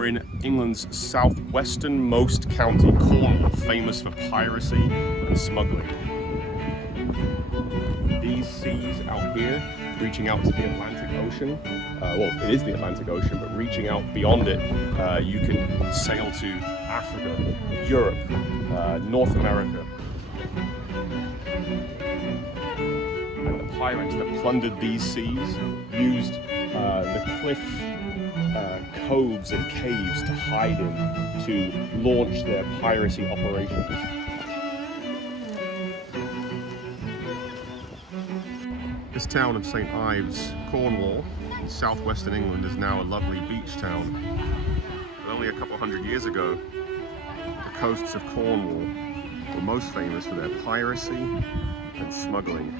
We're in England's southwesternmost county, Cornwall, famous for piracy and smuggling. These seas out here, reaching out to the Atlantic Ocean, well, it is the Atlantic Ocean, but reaching out beyond it, you can sail to Africa, Europe, North America. And the pirates that plundered these seas used the cliff coves and caves to hide in to launch their piracy operations. This town of St. Ives, Cornwall, in southwestern England, is now a lovely beach town. But only a couple hundred years ago, the coasts of Cornwall were most famous for their piracy and smuggling.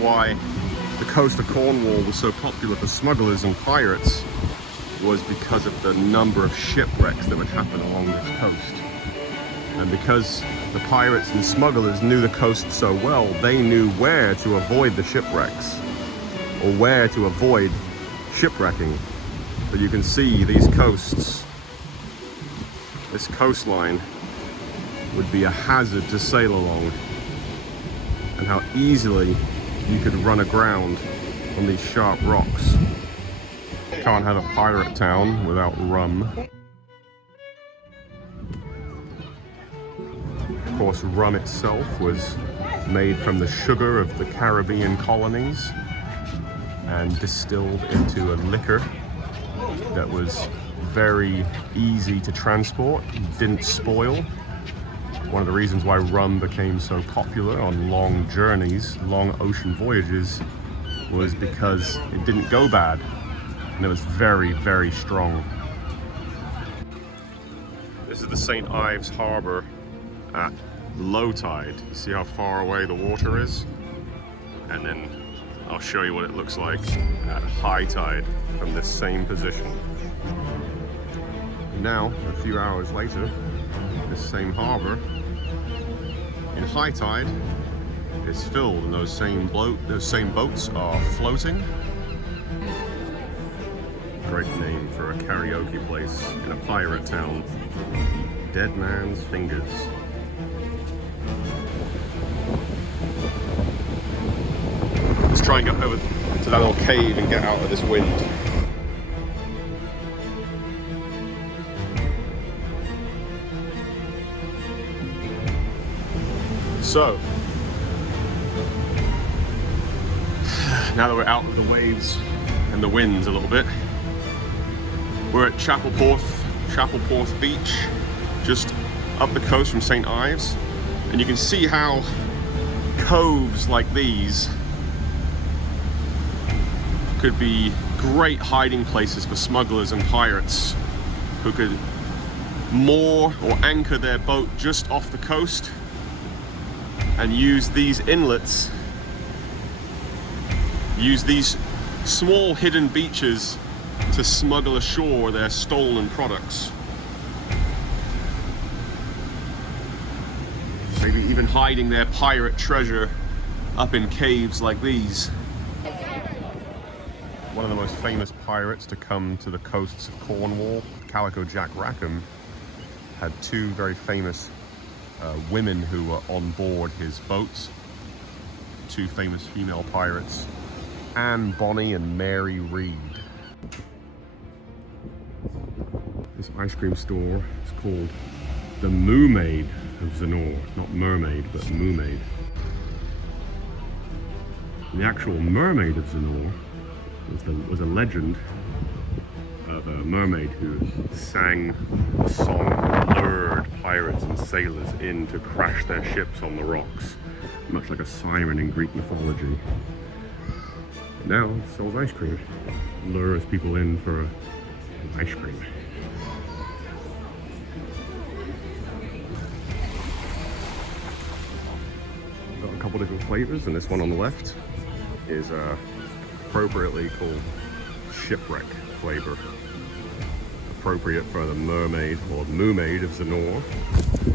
Why the coast of Cornwall was so popular for smugglers and pirates was because of the number of shipwrecks that would happen along this coast. And because the pirates and smugglers knew the coast so well, they knew where to avoid the shipwrecks or where to avoid shipwrecking. But you can see these coasts, this coastline would be a hazard to sail along, and how easily you could run aground on these sharp rocks. Can't have a pirate town without rum. Of course, rum itself was made from the sugar of the Caribbean colonies and distilled into a liquor that was very easy to transport, didn't spoil. One of the reasons why rum became so popular on long journeys, long ocean voyages, was because it didn't go bad and it was very, very strong. This is the St. Ives Harbour at low tide. You see how far away the water is? And then I'll show you what it looks like at high tide from this same position. Now, a few hours later, this same harbour in high tide is filled, and those same boats are floating. Great name for a karaoke place in a pirate town. Dead Man's Fingers. Let's try and get over to that little cave and get out of this wind. So, now that we're out of the waves and the winds a little bit, we're at Chapel Porth Beach, just up the coast from St. Ives, and you can see how coves like these could be great hiding places for smugglers and pirates who could moor or anchor their boat just off the coast and use these inlets, use these small hidden beaches to smuggle ashore their stolen products. Maybe even hiding their pirate treasure up in caves like these. One of the most famous pirates to come to the coasts of Cornwall, Calico Jack Rackham, had two very famous women who were on board his boats, two famous female pirates, Anne Bonny and Mary Read. This ice cream store is called the Moomaid of Zanor, not mermaid, but Moomaid. The actual mermaid of Zanor was a legend of a mermaid who sang a song that lured pirates and sailors in to crash their ships on the rocks, much like a siren in Greek mythology. Now it sells ice cream, lures people in for ice cream. Got a couple different flavors, and this one on the left is appropriately called shipwreck flavor. appropriate for the mermaid or mermaid of the north.